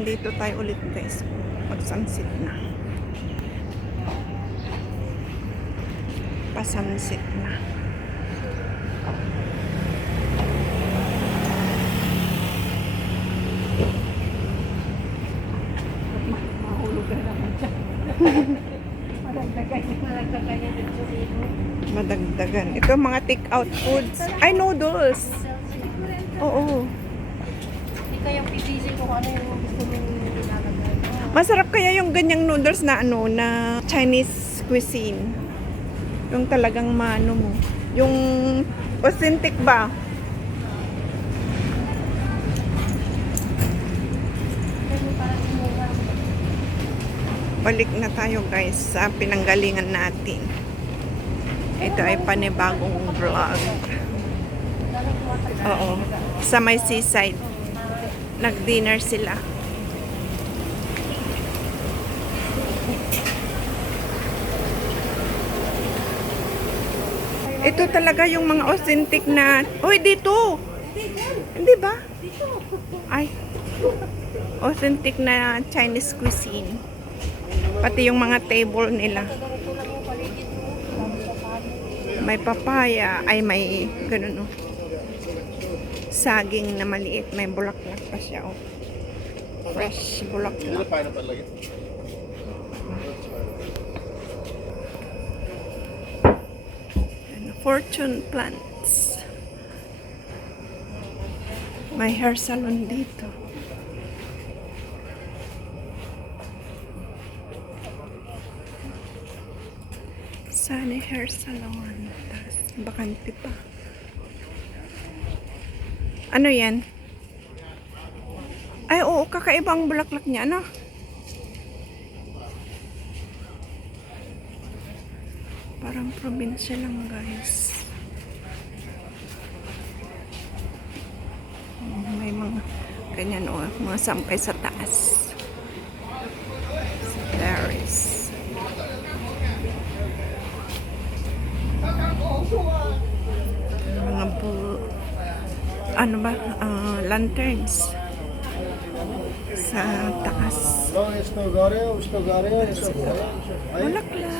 andito tayo ulit guys. Mag-sunset na. Pa-sunset na. Mahulog na naman siya. Madagdagan. Ito mga take-out foods. Ay, noodles. Oo. Hindi kayang pipili kung ano yung gusto mong nilalagay. Masarap kaya yung ganyang noodles na ano, na Chinese cuisine. Yung talagang mano mo. Yung authentic ba? Balik na tayo guys sa pinanggalingan natin. Ito ay panibagong vlog. Oo. Sa may seaside. Nag-dinner sila. Ito talaga yung mga authentic na... Uy, dito! Hindi ba? Ay. Authentic na Chinese cuisine. Pati yung mga table nila. May papaya. Ay, may ganun, oh. Saging na maliit. May bulaklak pa siya, oh. Fresh bulaklak. Fortune plants. May hair salon dito. Sunny hair salon. Tapos bakante pa. Ano yan? Ay, oo, kakaibang bulaklak niya, ano? Parang probinsya lang, guys. May mga ganyan, oh, mga sampay sa taas. Sa terrace. Mga ano ba? Lanterns. Sa taas. Bulaklak.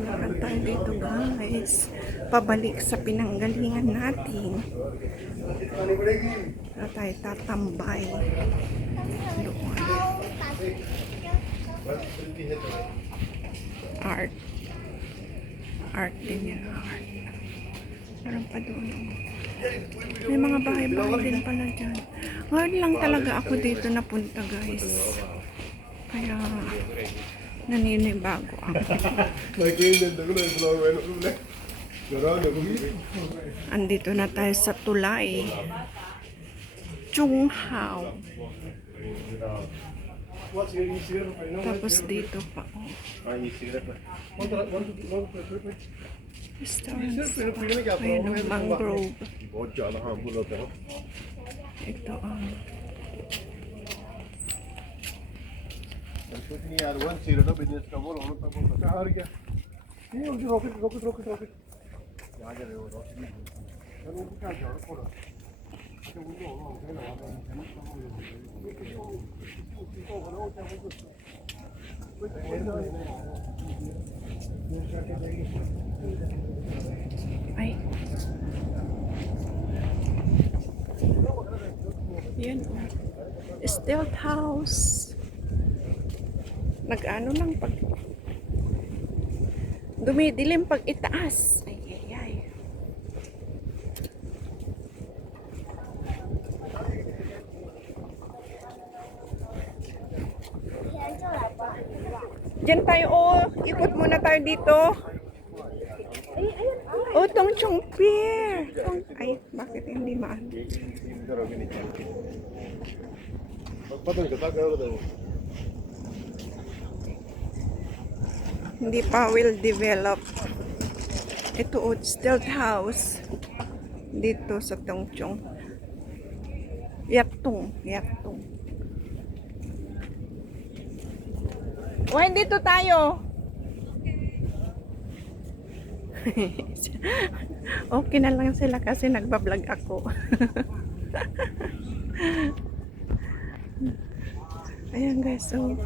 Bakit tayo dito guys? Pabalik sa pinanggalingan natin. Na tayo tatambay. Doon. Art. Art din yan. Art. Parang pa doon. May mga bahay-bahay din pala dyan. Ngayon lang talaga ako dito napunta guys. Kaya naninibago ako. Andito na tayo sa tulay. Chunghao. Tapos dito pa. Restaurants. Ayun ang mangrove. Ito ang ay. Yan. Stilt house. Nag-ano lang pag dumidilim pag itaas. Ay, ay, ay. Diyan tayo, oh. Ikot muna tayo dito. Oh, Tong Chong Pier. Ay, bakit hindi maan? Hindi pa well developed. Ito, oh, stilt house. Dito sa Tong Chong. Yaktong. Oh, dito tayo. Okay na lang sila kasi nagbablog ako. Ayan guys, so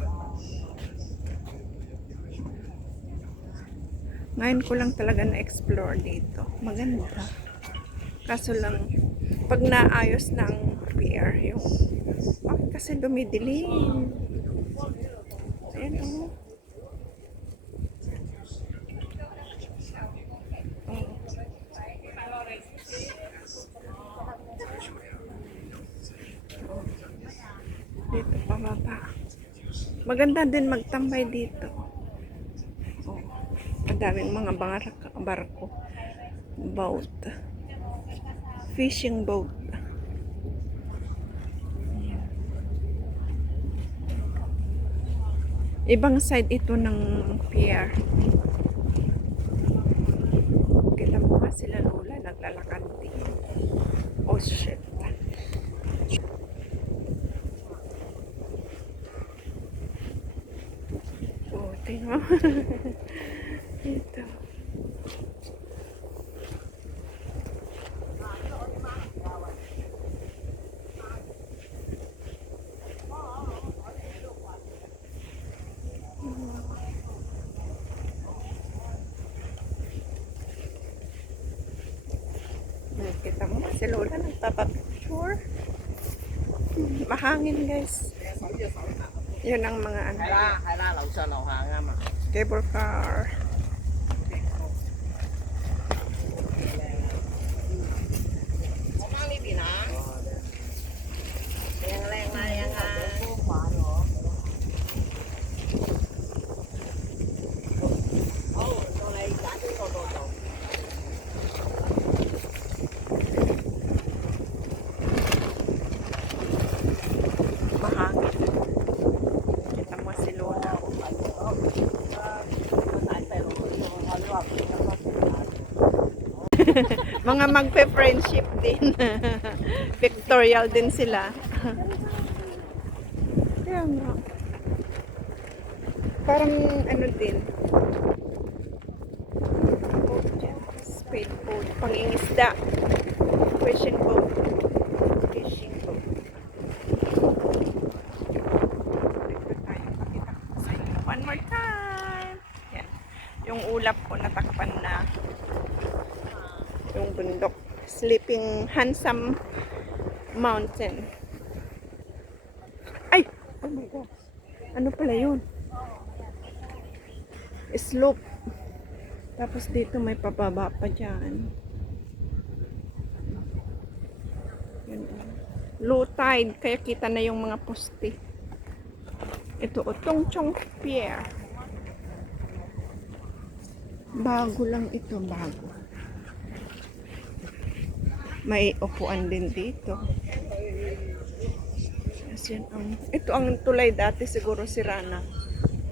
ngayon ko lang talaga na-explore dito. Maganda. Kaso lang, pag naayos ng pier, yung kasi dumidilim. Ayan o. Dito pababa. Maganda din magtambay dito. Oh, ang daming mga barko. Boat. Fishing boat. Ibang side ito ng pier. Kita mo nga sila Lola naglalakad din. Oh shit. Oh, tingnan mo. Ito. Kita mo si Lola nagpapapicture. Mahangin guys. Yun ang mga ano. Hay là lẩu sơ lẩu hàng em ạ. Cable car. Có mang đi biển hả? Đèn lên này em à. Tôi lấy giá chứ tôi. Mahangin. Kita mo si Lola. Mga magpe-friendship din. Pictorial din sila. Kaya nga. Parang ano din. Boat dyan. Speed boat. Pangingisda. Fishing boat. Fishing boat. Dito tayo. Pakita ko sa inyo. One more time. Yan. Yung ulap ko natakpan na. Yung bundok. Sleeping Handsome Mountain. Ay! Oh my gosh. Ano pala yun? Slope. Tapos dito may pababa pa dyan. Yan. Low tide. Kaya kita na yung mga poste. Ito o. Tongchong Pier. Bago lang ito. Bago. May upuan din dito. Ito ang tulay dati siguro sira na.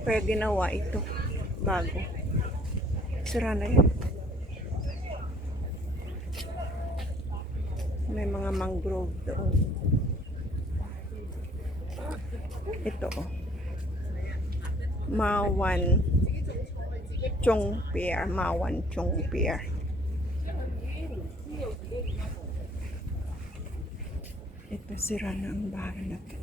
Kaya ginawa ito. Bago. Sira na yan. May mga mangrove doon. Ito oh. Mawan Chong Pier. Mawan Chong Pier. Ito sira na ang bahay na to.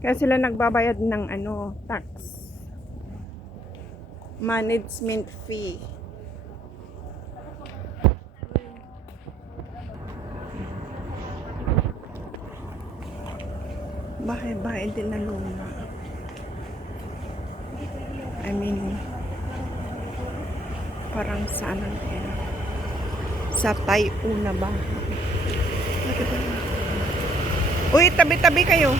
Kaya sila nagbabayad ng ano, tax. Management fee. Bahay-bahay din na luma. I mean, parang sa ano din. Sa Taiuna ba? Uy, tabi-tabi kayo.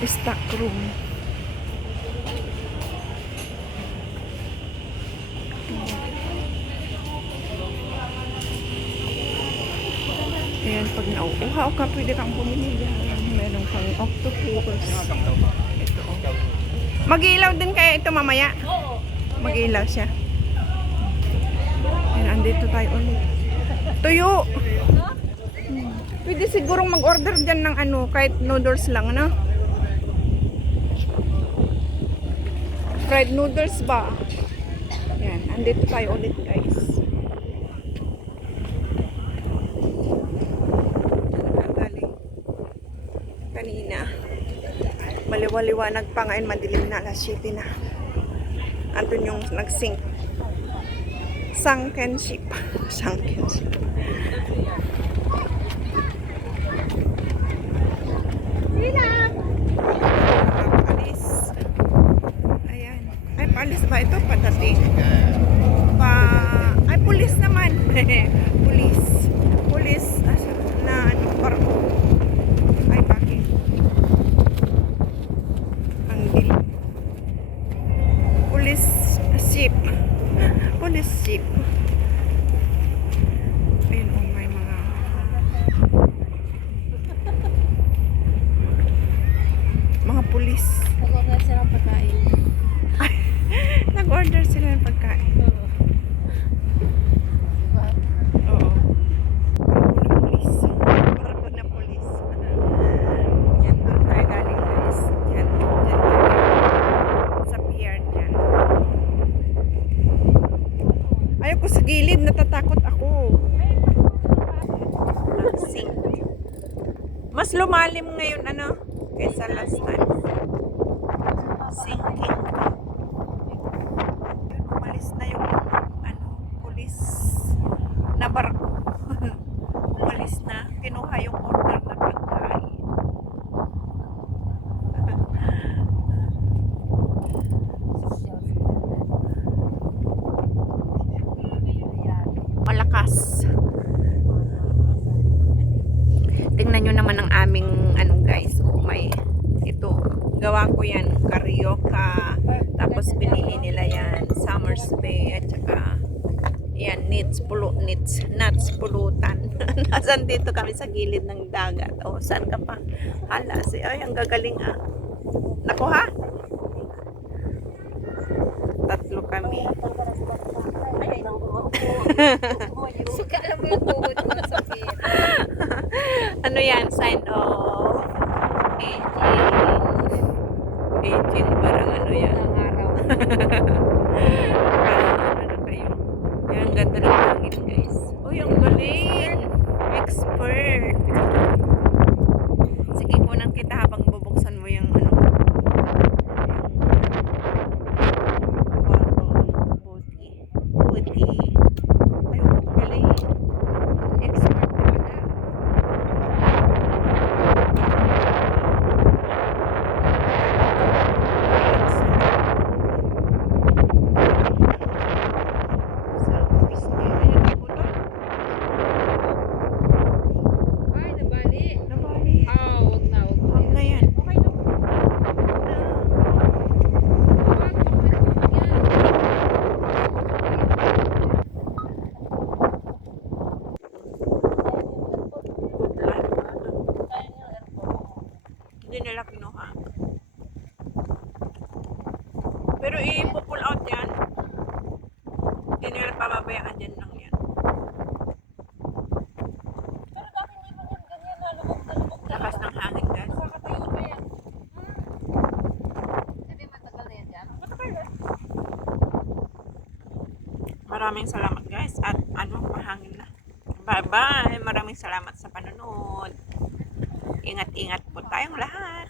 Stock room. Ayan, pag nauuhaw ka, pwede kang bumili yan. Meron kang octopus. Ito. Mag-ilaw din kaya ito mamaya? Mag-ilaw siya. andito tayo ulit. Tuyo! Pwede sigurong mag-order dyan ng ano, kahit noodles lang, no? Fried noodles ba? Yan, andito tayo ulit, guys. Galing kanina. Maliwaliwanag pa ngayon, madilim na, alas 7 na. Andun yung nag-sink. Sunken ship. Sunken ship. Paalis. Ayan. Ay, paalis ba ito? Padating. Ay, pulis naman. Pulis. Pulis. Na ano, barko. Ay, bakit? Ang dilim. Pulis ship. Police ship. Ayun, oh, may mga pulis. Nag-order sila ng pagkain. Nag-order sila ng pagkain. Oo. Barko na pulis. Yan, doon tayo galing, guys. Yan, dyan tayo. Sa pier dyan. Ayoko sa gilid, natatakot ako. Sink. Mas lumalim ngayon, ano, kaysa last time. Sinking. Yun, umalis na yung, ano, pulis na barko. Umalis na, kinuha yung order na pagkain. Malakas. Tingnan nyo naman ang aming ano guys. Oh, may ito. Gawa ko yan. Carioca. Tapos binili nila yan. Summer's Bay. At saka yan. Nuts. Pulutan. Nasaan dito kami sa gilid ng dagat. O, saan ka pa? Hala. Ay, ang gagaling ah. Nakuha? Tatlo kami. Sika lang mo yung tuhod ko sa pit. Ano yan? Sign of aging. Parang ano yan. Ang araw. Ano na kayo? Yan, ganda ng langit guys. Uy, ang galing! Expert! Sige, kunan kita habang bubuksan mo yung ano. Buti. Ay, ang galing. Expert talaga. Ay, nabali. Nabali. Ah, wag na. Huwag na yan. Okay na. Hindi nila kinuha. Pero i-pull out yan. Hindi nila pababayaan dyan lang yan. Pero dati hindi mo yan ganyan na lubog na lubog. Lakas ng hangin guys. Kakatayo pa yan. Hindi matagal na yan dyan. Matagal na. Maraming salamat guys. At ano, mahangin na. Bye bye. Maraming salamat sa panonood. Ingat-ingat po tayong lahat.